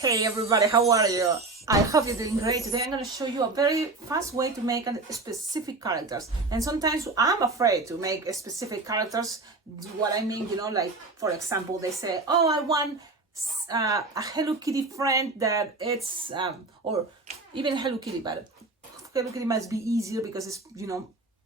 Hey everybody, how are you? I hope you're doing great. Today I'm going to show you a very fast way to make specific characters. And sometimes I'm afraid to make specific characters. What I mean, like for example, they say, oh, I want a Hello Kitty friend that it's, or even Hello Kitty, but Hello Kitty must be easier because it's,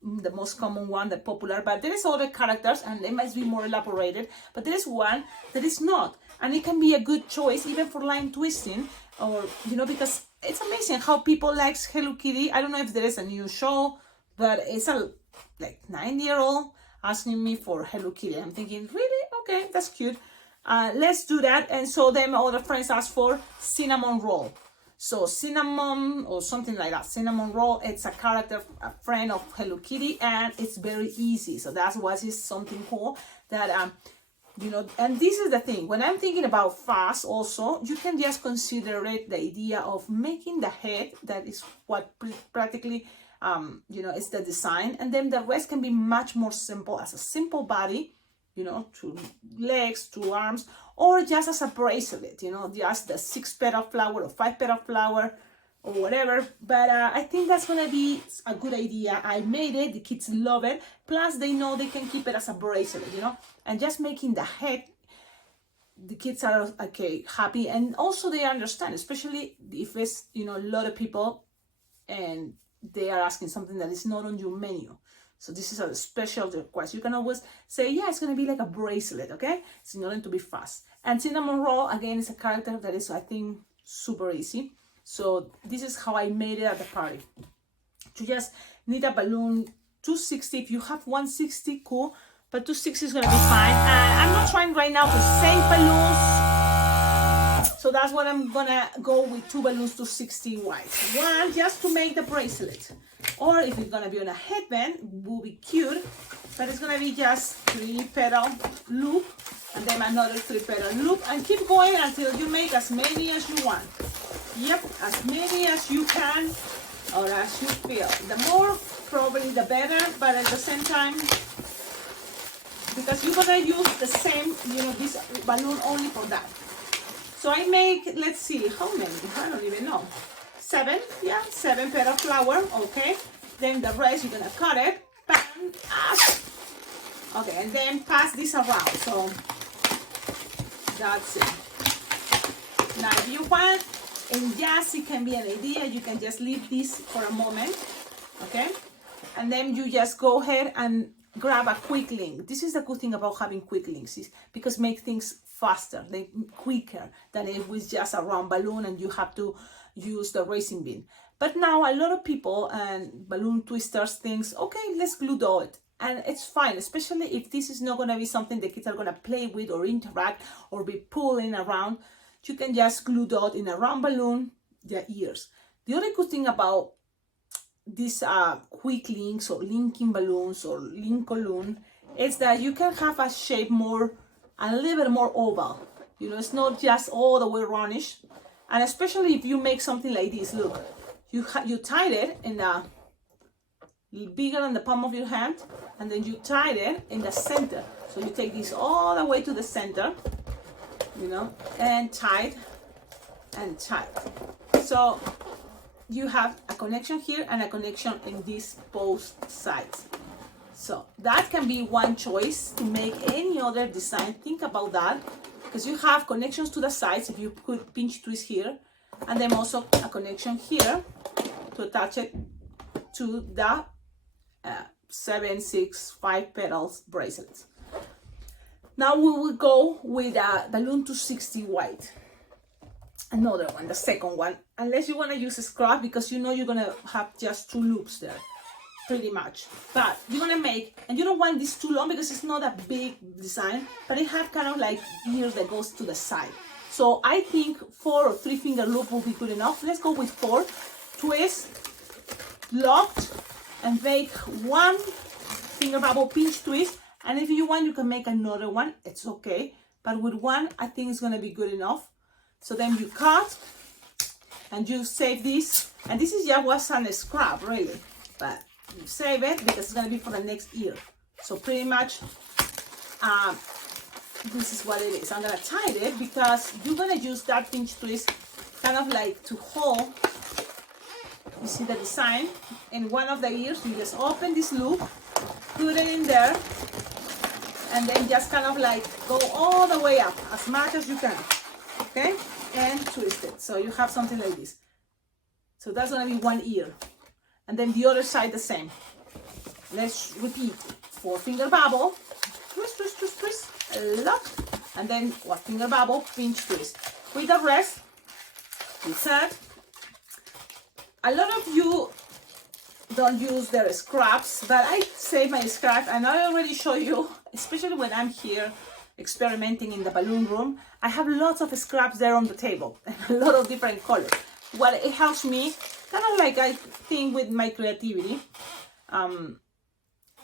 the most common one, the popular, but there is other characters and they must be more elaborated, but there is one that is not, and it can be a good choice even for line twisting, or because it's amazing how people like Hello Kitty. I don't know if there is a new show, but it's a like 9-year-old asking me for Hello Kitty. I'm thinking, really? Okay, that's cute. Let's do that. And so then my other friends asked for Cinnamonroll. So cinnamon or something like that, Cinnamonroll, it's a character, a friend of Hello Kitty, and it's very easy. So that's why it's something cool that, and this is the thing, when I'm thinking about fast also, you can just consider it the idea of making the head, that is what practically, is the design. And then the rest can be much more simple as a simple body, 2 legs, 2 arms, or just as a bracelet, just the 6-petal flower or 5-petal flower or whatever. But I think that's gonna be a good idea. I made it, the kids love it, plus they know they can keep it as a bracelet, and just making the head, the kids are okay, happy, and also they understand, especially if it's a lot of people and they are asking something that is not on your menu. So this is a special request. You can always say, yeah, it's going to be like a bracelet, okay? It's not going to be fast. And Cinnamonroll, again, is a character that is, I think, super easy. So this is how I made it at the party. You just need a balloon, 260. If you have 160, cool. But 260 is going to be fine. And I'm not trying right now to save balloons. So that's what I'm going to go with, 2 balloons, 260 white. One, just to make the bracelet. Or if it's gonna be on a headband, will be cute, but it's gonna be just 3-petal loop, and then another 3-petal loop, and keep going until you make as many as you want. Yep, as many as you can, or as you feel. The more, probably the better, but at the same time, because you're gonna use the same, this balloon only for that. So I make, let's see, how many? I don't even know. 7, yeah, 7-petal flower, okay. Then the rest, you're gonna cut it, bam, okay, and then pass this around. So that's it. Now, if you want, and yes, it can be an idea, you can just leave this for a moment, okay. And then you just go ahead and grab a quick link. This is the good thing about having quick links, is because make things faster, quicker than if it was just a round balloon and you have to use the racing bean. But now a lot of people and balloon twisters thinks, okay, let's glue it, and it's fine, especially if this is not going to be something the kids are going to play with or interact or be pulling around. You can just glue it in a round balloon, their ears. The other good thing about these quick links or linking balloons or link balloon is that you can have a shape a little bit more oval. It's not just all the way roundish. And especially if you make something like this, look, you tied it in the bigger than the palm of your hand, and then you tied it in the center. So you take this all the way to the center, and tied and tied. So you have a connection here and a connection in these both sides. So that can be one choice to make any other design. Think about that. Because you have connections to the sides if you could pinch twist here, and then also a connection here to attach it to the 7, 6, 5 petals bracelets. Now we will go with a balloon 260 white. Another one, the second one, unless you want to use a scrap, because you're gonna have just 2 loops there. Pretty much, but you're gonna make, and you don't want this too long because it's not a big design, but it have kind of like ears that goes to the side. So I think 4 or 3-finger loop will be good enough. Let's go with 4. Twist, locked, and make 1-finger bubble pinch twist. And if you want, you can make another one. It's okay, but with 1, I think it's gonna be good enough. So then you cut, and you save this, and this is just what's on the scrap, really, but you save it because it's going to be for the next year. So pretty much this is what it is. I'm going to tie it because you're going to use that pinch twist kind of like to hold. You see the design in one of the ears. You just open this loop, put it in there, and then just kind of like go all the way up as much as you can, okay? And twist it. So you have something like this. So that's gonna be one ear. And then the other side the same. Let's repeat. 4-finger bubble, twist, twist, twist, twist, lock, and then 1-finger bubble, pinch, twist. With the rest, we said, a lot of you don't use their scraps, but I save my scrap, and I already show you, especially when I'm here experimenting in the balloon room, I have lots of scraps there on the table, and a lot of different colors. What it helps me, kind of like I think with my creativity,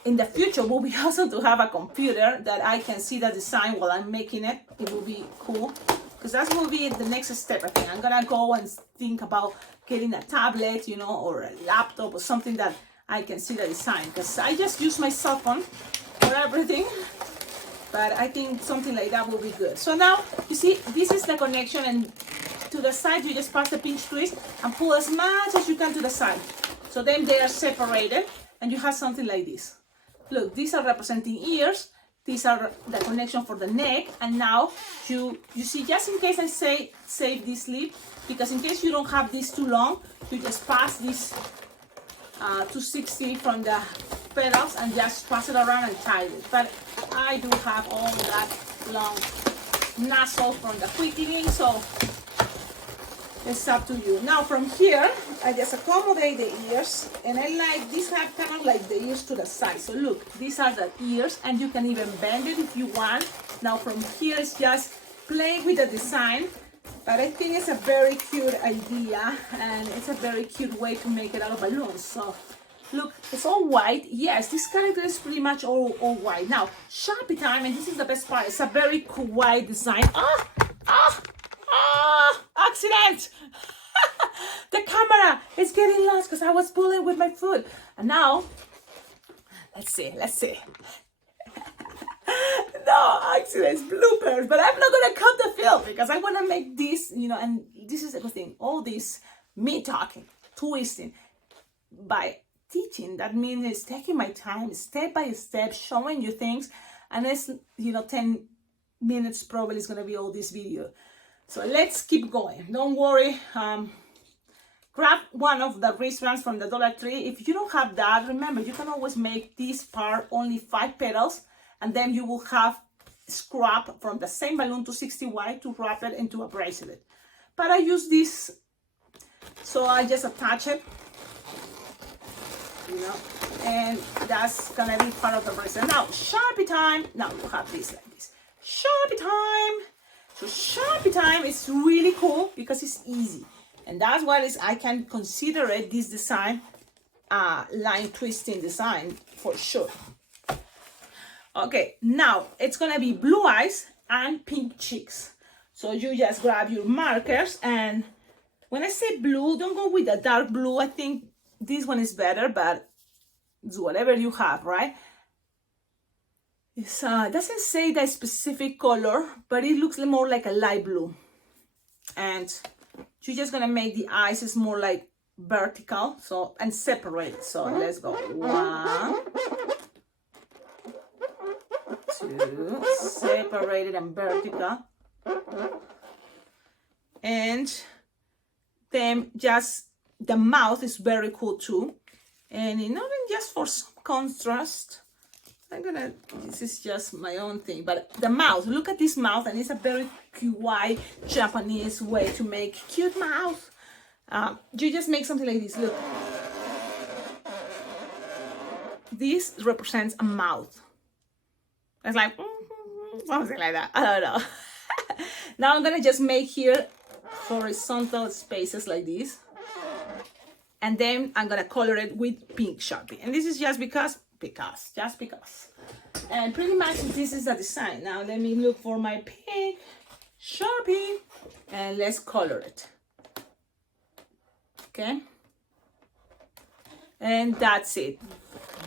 in the future will be awesome to have a computer that I can see the design while I'm making it. It will be cool, because that will be the next step. I think I'm gonna go and think about getting a tablet, you know, or a laptop or something that I can see the design, because I just use my cell phone for everything. But I think something like that will be good. So now you see this is the connection, and to the side you just pass the pinch twist and pull as much as you can to the side. So then they are separated and you have something like this. Look, these are representing ears, these are the connection for the neck, and now you see, just in case I say save this lip, because in case you don't have this too long, you just pass this 260 from the pedals and just pass it around and tie it. But I do have all that long nozzle from the quick link, so it's up to you. Now from here, I just accommodate the ears, and I like these have kind of like the ears to the side. So look, these are the ears, and you can even bend it if you want. Now from here, it's just playing with the design, but I think it's a very cute idea, and it's a very cute way to make it out of balloons. So look, it's all white. Yes, this character is pretty much all white. Now, Sharpie time, and this is the best part. It's a very cool white design. Accident! The camera is getting lost because I was pulling with my foot. And now, let's see. No accidents, bloopers, but I'm not gonna cut the film because I wanna make this, you know, and this is the good thing. All this, me talking, twisting, by teaching, that means it's taking my time, step by step, showing you things, and it's, you know, 10 minutes probably is gonna be all this video. So let's keep going. Don't worry. Grab one of the wristbands from the Dollar Tree. If you don't have that, remember, you can always make this part only 5 petals, and then you will have scrap from the same balloon 260 wide to wrap it into a bracelet. But I use this, so I just attach it, you know, and that's gonna be part of the bracelet. Now, Sharpie time. Now you have this like this. Sharpie time. So Sharpie time is really cool because it's easy, and that's why I can consider it this design, line twisting design for sure. Okay, now it's gonna be blue eyes and pink cheeks. So you just grab your markers, and when I say blue, don't go with the dark blue. I think this one is better, but it's whatever you have, right? It doesn't say the specific color, but it looks more like a light blue. And you're just gonna make the eyes is more like vertical, so, and separate. So let's go. 1, 2, separated and vertical. And then just the mouth is very cool too. And in order just for some contrast, this is just my own thing, but the mouth, look at this mouth, and it's a very kawaii Japanese way to make cute mouth. You just make something like this, look. This represents a mouth. It's like, something like that, I don't know. Now I'm gonna just make here horizontal spaces like this. And then I'm gonna color it with pink Sharpie. And this is just because. And pretty much this is the design. Now let me look for my pink Sharpie and let's color it. Okay, and that's it.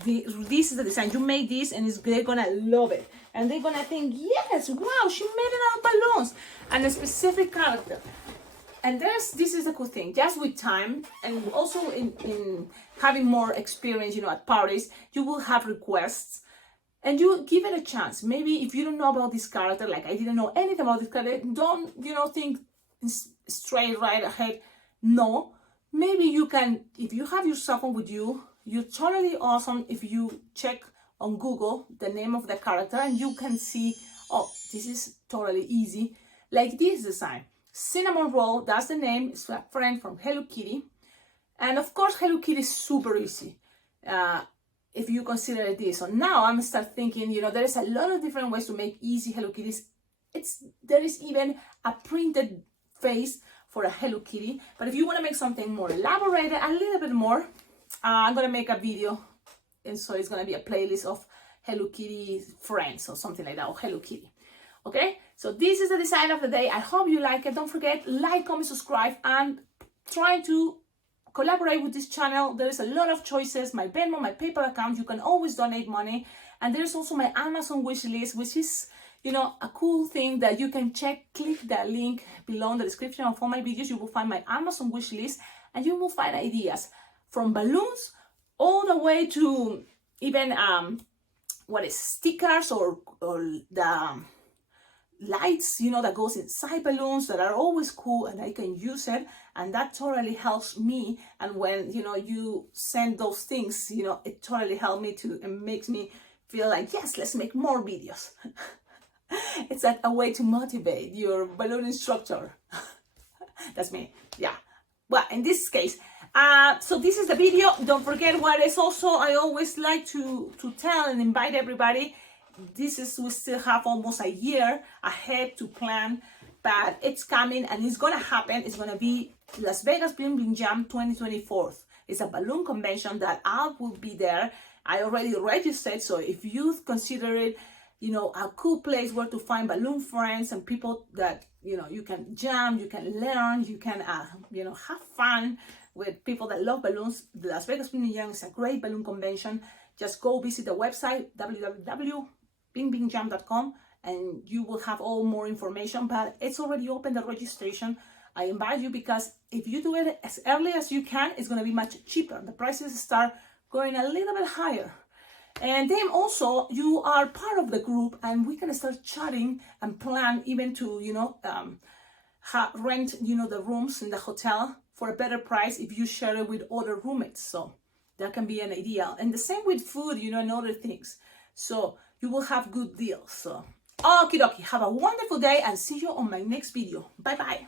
This is the design. You made this, and they're gonna love it, and they're gonna think, yes, wow, she made it out of balloons and a specific character. And this is the cool thing, just with time and also in having more experience, you know, at parties, you will have requests and you give it a chance. Maybe if you don't know about this character, like I didn't know anything about this character, don't, you know, think straight right ahead. No, maybe you can, if you have your cell phone with you, you're totally awesome if you check on Google the name of the character and you can see, oh, this is totally easy. Like this design. Cinnamonroll, that's the name, it's a friend from Hello Kitty. And of course, Hello Kitty is super easy if you consider this. So now I'm start thinking, you know, there's a lot of different ways to make easy Hello Kitties. There is even a printed face for a Hello Kitty. But if you want to make something more elaborated, a little bit more, I'm going to make a video. And so it's going to be a playlist of Hello Kitty friends or something like that, or Hello Kitty. Okay, so this is the design of the day. I hope you like it. Don't forget, like, comment, subscribe, and try to collaborate with this channel. There is a lot of choices. My Venmo, my PayPal account, you can always donate money. And there's also my Amazon wish list, which is, you know, a cool thing that you can check. Click the link below in the description of all my videos. You will find my Amazon wish list, and you will find ideas from balloons all the way to even stickers or the lights, you know, that goes inside balloons that are always cool, and I can use it, and that totally helps me. And when, you know, you send those things, you know, it totally helps me to, and makes me feel like, yes, let's make more videos. It's like a way to motivate your balloon instructor. That's me. Yeah. Well, in this case, so this is the video. Don't forget what is also, I always like to tell and invite everybody. We still have almost a year ahead to plan, but it's coming and it's gonna happen. It's gonna be Las Vegas Bling Bling Jam 2024. It's a balloon convention that I will be there. I already registered, so if you consider it, you know, a cool place where to find balloon friends and people that, you know, you can jam, you can learn, you can, you know, have fun with people that love balloons. The Las Vegas Bling Bling Jam is a great balloon convention. Just go visit the website, www.bingbingjam.com, and you will have all more information, but it's already open, the registration. I invite you because if you do it as early as you can, it's going to be much cheaper. The prices start going a little bit higher. And then also you are part of the group, and we can start chatting and plan even to, you know, rent, you know, the rooms in the hotel for a better price if you share it with other roommates. So that can be an idea. And the same with food, you know, and other things. So you will have good deals. So okie dokie, have a wonderful day and see you on my next video. Bye bye.